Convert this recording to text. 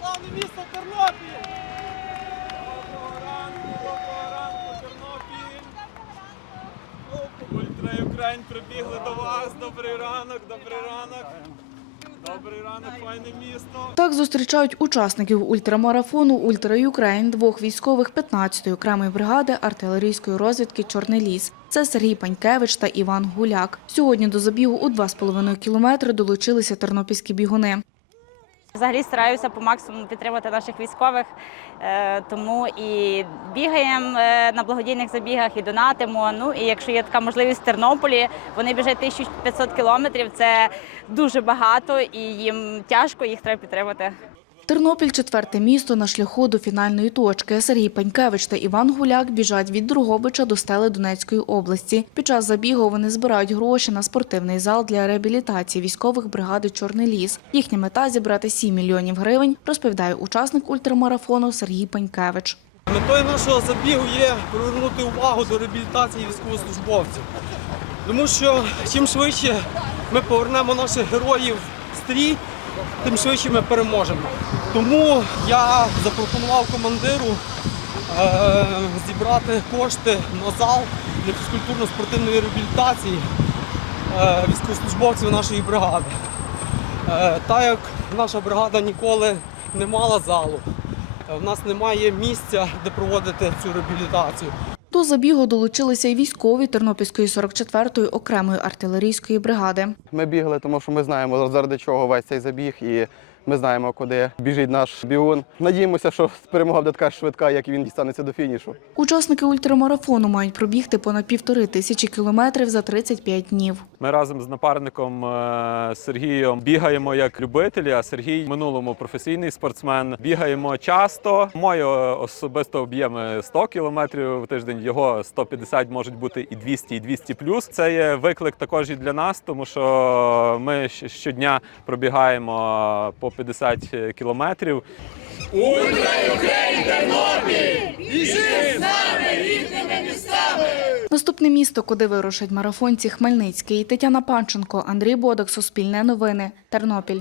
славне місто Тернопіль! Доброго ранку, доброго ранку, Тернопіль! Ультра Україн прибігли до вас. Добрий ранок, добрий ранок. Добрий ранок, файне місто. Так зустрічають учасників ультрамарафону Ультра Юкрейн двох військових 15-ї окремої бригади артилерійської розвідки Чорний ліс. Це Сергій Панькевич та Іван Гуляк. Сьогодні до забігу у 2,5 кілометри долучилися тернопільські бігуни. Взагалі стараюся по максимуму підтримати наших військових, е, тому і бігаємо е, на благодійних забігах, і донатимо. Ну і якщо є така можливість в Тернополі, вони біжать 1500 кілометрів. Це дуже багато, і їм тяжко, їх треба підтримати. Тернопіль – четверте місто на шляху до фінальної точки. Сергій Панькевич та Іван Гуляк біжать від Другобича до стели Донецької області. Під час забігу вони збирають гроші на спортивний зал для реабілітації військових бригади Чорний ліс. Їхня мета зібрати 7 мільйонів гривень, розповідає учасник ультрамарафону Сергій Панькевич. Метою нашого забігу є привернути увагу до реабілітації військовослужбовців. Тому що чим швидше ми повернемо наших героїв в стрій, тим швидше ми переможемо. Тому я запропонував командиру е, зібрати кошти на зал для фізкультурно-спортивної реабілітації е, військовослужбовців нашої бригади. Е, так як наша бригада ніколи не мала залу, е, в нас немає місця, де проводити цю реабілітацію. До забігу долучилися й військові Тернопільської 44-ї окремої артилерійської бригади. Ми бігли, тому що ми знаємо, заради чого весь цей забіг, і ми знаємо, куди біжить наш бігун. Надіємося, що перемога буде така швидка, як він дістанеться до фінішу. Учасники ультрамарафону мають пробігти понад півтори тисячі кілометрів за 35 днів. Ми разом з напарником е, Сергієм бігаємо як любителі. А Сергій в минулому професійний спортсмен. Бігаємо часто. Мої особисто об'єми 100 кілометрів в тиждень. Його 150 можуть бути і 200, і 200 плюс. Це є виклик також і для нас, тому що ми щодня пробігаємо по 50 кілометрів. Наступне місто, куди вирушать марафонці Хмельницький. Тетяна Панченко, Андрій Бодок, Суспільне новини, Тернопіль.